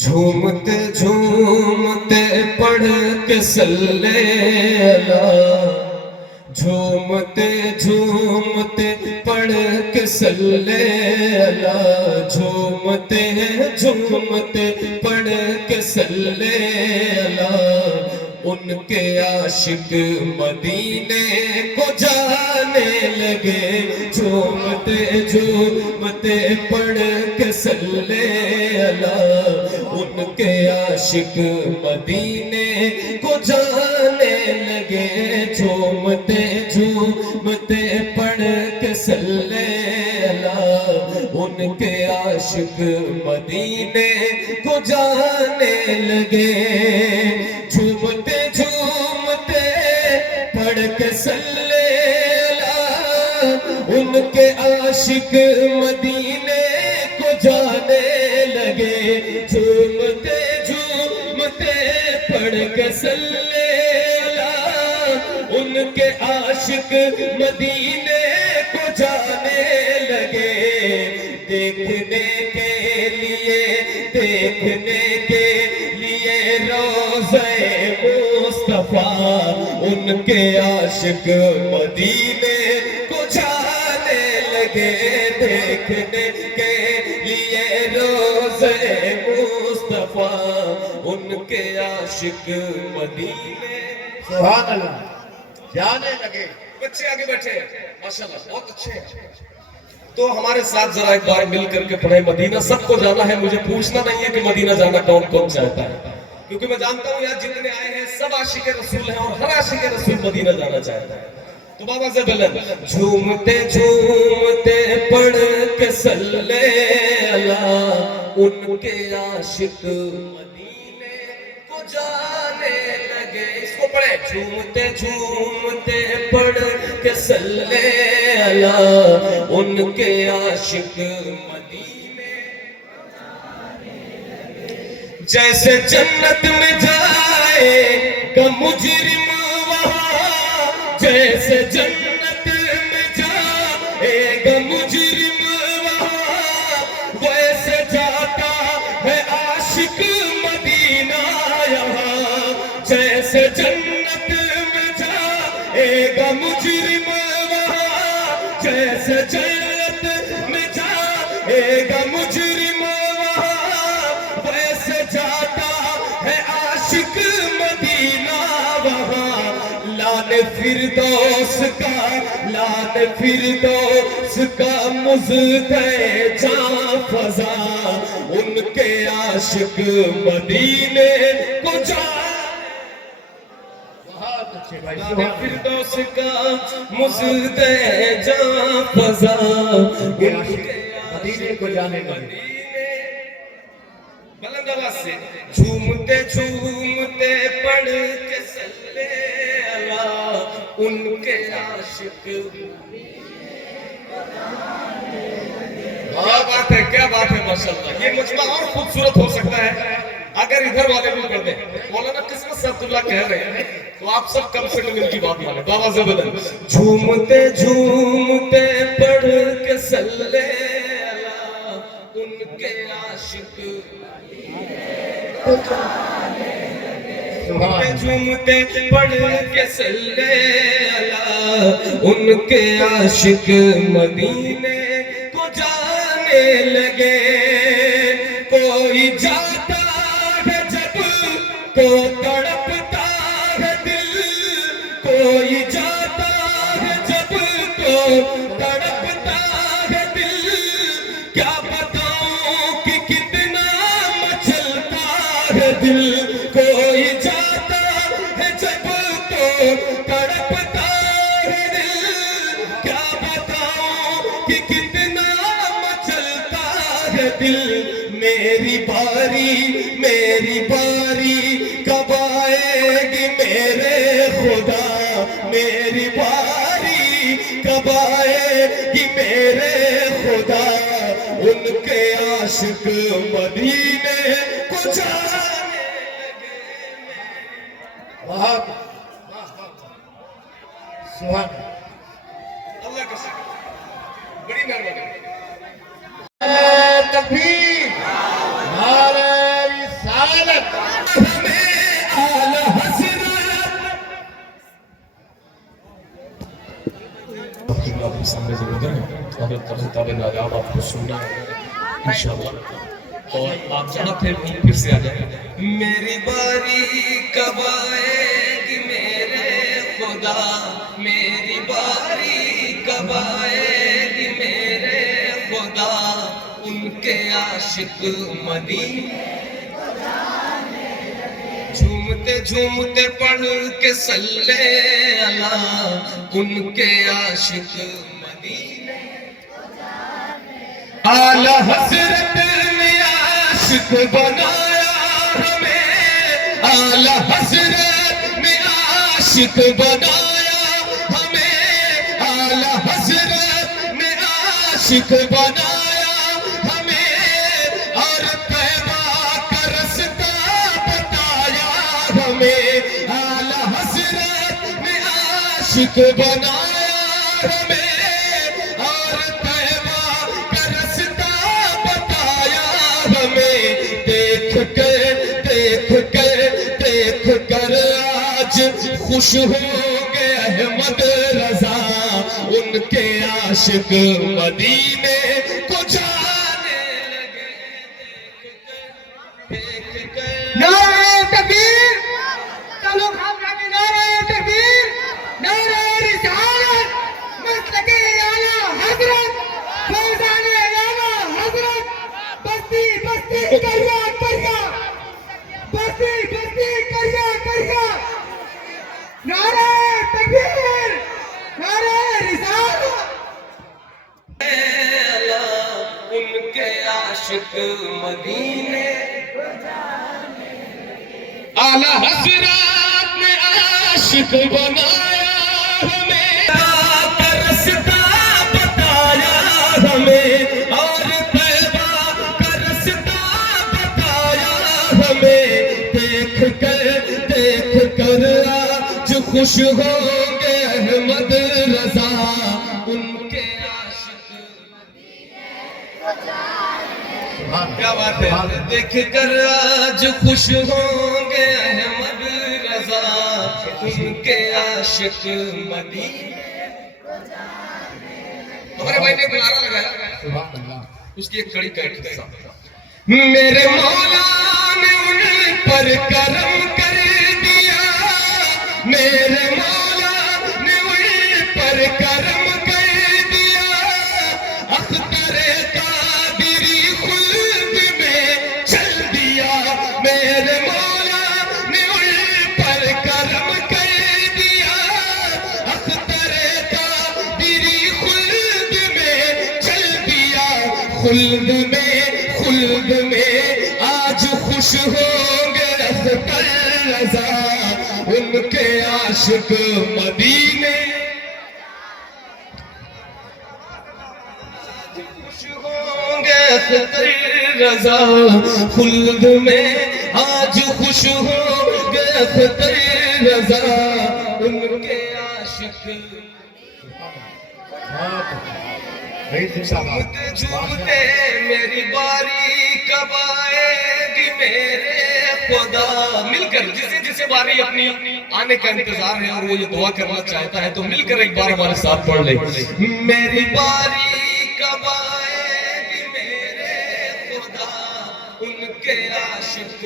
جھومتے جھومتے پڑھ کے صلی اللہ، جھومتے جھومتے پڑھ کے صلی اللہ، جھومتے جھومتے پڑھ کے صلی اللہ، ان کے عاشق مدینے کو جانے لگے، جھومتے جھومتے پڑھ کے صلی اللہ، ان کے عاشق مدینے کو جانے لگے، جھومتے جھومتے پڑھ کے صلی اللہ، ان کے عاشق مدینے کو جانے لگے، جھومتے جھومتے پڑھ کے صلی اللہ، ان کے عاشق مدینے کو جانے لگے، جھومتے جھومتے پڑھ کے صلی اللہ، ان کے عاشق مدینے کو جانے لگے، دیکھنے کے لیے روضہ مصطفیٰ، ان کے عاشق مدینے کو جانے لگے، دیکھنے کے لیے روضہ مصطفیٰ، ان کے عاشق مدینے سبحان اللہ جانے لگے۔ بچے آگے بیٹھے ماشاءاللہ بہت اچھے ہیں۔ تو ہمارے ساتھ ذرا ایک بار مل کر کے پڑھیں، مدینہ سب کو جانا ہے، مجھے پوچھنا نہیں ہے کہ مدینہ جانا کون کون چاہتا ہے، کیونکہ میں جانتا ہوں یہاں جتنے آئے ہیں سب عاشق رسول ہیں اور ہر عاشق رسول مدینہ جانا چاہتا ہے۔ تو بابا سے بلند، جھومتے جھومتے پڑھ کے صلی اللہ، ان کے عاشق مدینے کو جانے لگے، اس کو پڑھیں، جھومتے جھومتے پڑھ کے صلی اللہ، ان کے عاشق مدینے جیسے جنت میں جائے گا مجرم وہاں، جیسے جنت میں جائے گا مجرم وہاں، ویسے جاتا ہے عاشق مدینہ یہاں، جیسے جنت میں جائے گا مجرم وہاں، جیسے جنت میں جائے گا مجرم وہاں، ویسے جاتا ہے عاشق مدینہ وہاں، لان فردوس کا مزد جاں فضا، ان کے عاشق مدینے کو بہت اچھے بھائی، لان فردوس کا مزد جاں فضا، ان کے مدینے کو جانے لگے۔ بلند آواز سے، جھومتے جھومتے پڑھ کے صلی اللہ، ان کے عاشق کیا بات ہے، کیا بات ہے ماشاءاللہ۔ یہ مجمع اور خوبصورت ہو سکتا ہے اگر ادھر والے بھی کر دیں۔ مولانا قسمت سے عبداللہ کہہ رہے ہیں تو آپ سب کم سے کم ان کی بات مانیں۔ بابا زبردن، جھومتے جھومتے پڑھ کے صلی اللہ، ان کے عاشق جھومتے پڑھ کے صلی اللہ، ان کے عاشق مدینے کو جانے لگے، کوئی جاتا ہے جب تو تڑپتا ہے دل، کوئی جاتا ہے جب تو تڑپتا ہے دل، کیا بتاؤں کہ کتنا مچلتا ہے دل، کوئی جاتا ہے جب تو تڑپتا ہے دل، کیا بتاؤں کہ کتنا مچلتا ہے دل، میری باری کب آئے گی میرے خدا، میری باری کب آئے گی میرے خدا، ان کے عاشق مدینے کو جانے لگے۔ بہت سبحان اللہ کا شکر، بڑی مہربانی۔ تکبیر، نعرہ سبحانك ہمیں اعلی حضرت آپ کے سامنے ضرور ہے حضرت طرح ناداب آپ کو سننا ہے انشاءاللہ اور آپ جہاں تھے پھر سے آ جائیں میری باری کب آئے گی میرے خدا میری باری کب آئے گی میرے خدا ان کے عاشق مدینے جھومتے جھومتے پڑھ کے صلی اللہ ان کے عاشق مدینے اعلی حضرت نے عاشق بنایا ہمیں اعلی حضرت نے عاشق بنایا ہمیں اعلی حضرت نے عاشق بنایا ہمیں اور طیبہ کا رستہ بتایا ہمیں اعلی حضرت نے عاشق بنایا ہمیں اور طیبہ کا رستہ بتایا ہمیں دیکھ کر آج خوش ہوں گے احمد رضا ان کے عاشق مدینے کو جانے لگے دیکھ کر نعرہ تکبیر چلو خامرہ کی نعرہ تکبیر نعرہ رسالت مسلک اعلیٰ حضرت فیضان اعلیٰ حضرت بستی بستی کریا کریا بستی بستی کریا کریا نعرہ تکبیر نعرہ رسالت ان کے عاشق مدینے اعلی حضرت نے عاشق بنایا ہمیں کا رستہ بتایا ہمیں اور طیبہ کا رستہ بتایا ہمیں دیکھ کر آج خوش ہوں گے احمد رضا ان کے عاشق کیا بات ہے دیکھ کر آج خوش ہوں گے احمد رضا ان کے عاشق مدینے ہمارے بھائی نے بلارا لگایا سبحان اللہ اس کی ایک کڑی کا ایک قصہ میرے مولا نے ان پر کرم کر دیا میرے مولا نے ان پر کرم کر دیا اختر قادری خلد میں چل دیا میرے مولا نے ان پر کرم کر دیا اختر قادری خلد میں چل دیا خلد میں آج خوش ہوں گے اختر رضا ان کے عاشق مدینے خوش ہوں گے اختر رضا خلد میں آج خوش ہوں گے اختر رضا ان کے عاشق جھومتے میری باری کب آئے گی میرے خدا مل کر جسے باری اپنی آنے کا انتظار ہے اور وہ یہ دعا کرنا چاہتا ہے تو مل کر ایک بار ہمارے ساتھ پڑھ لیں میری باری کب آئے گی میرے خدا ان کے عاشق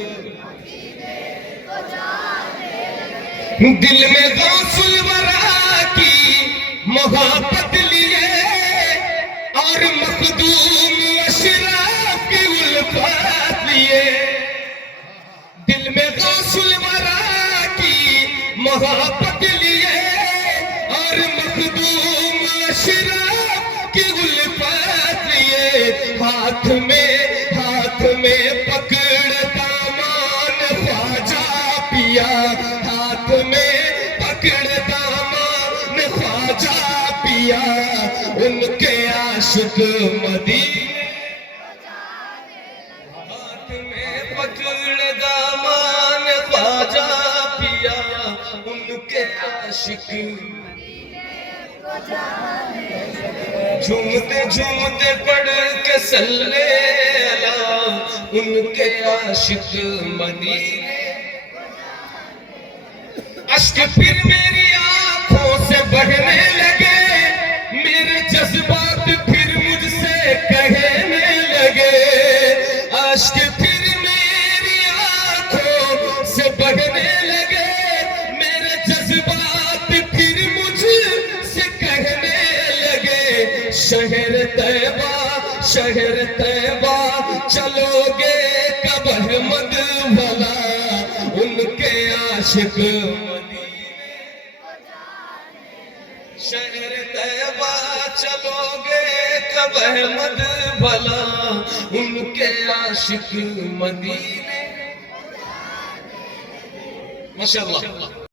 دل میں غوث الورا کی محبت لیے اور مخدوم اشراف کی الفات لیے دل میں غوث الورا کی محبت لیے اور مخدوم اشراف کی الفات لیے ہاتھ میں پکڑ دامان خواجہ پیا ہاتھ میں پکڑ دامان خواجہ پیا ان کے عاشق مدینے ہاتھ میں پکڑ دامان خواجہ پیا ان کے عاشق جھومتے جھومتے پڑھ کے صلی اللہ ان کے عاشق مدینے اشک پھر میری آنکھوں سے بہنے لگے میرے جذبات پھر مجھ سے کہنے لگے اشک پھر میری آنکھوں سے بہنے لگے میرے جذبات پھر مجھ سے کہنے لگے شہر طیبہ چلو گے کب احمد بھلا ان کے عاشق شہر طیبہ چلو گے کب احمد بھلا ان کے عاشق مدینے ماشاءاللہ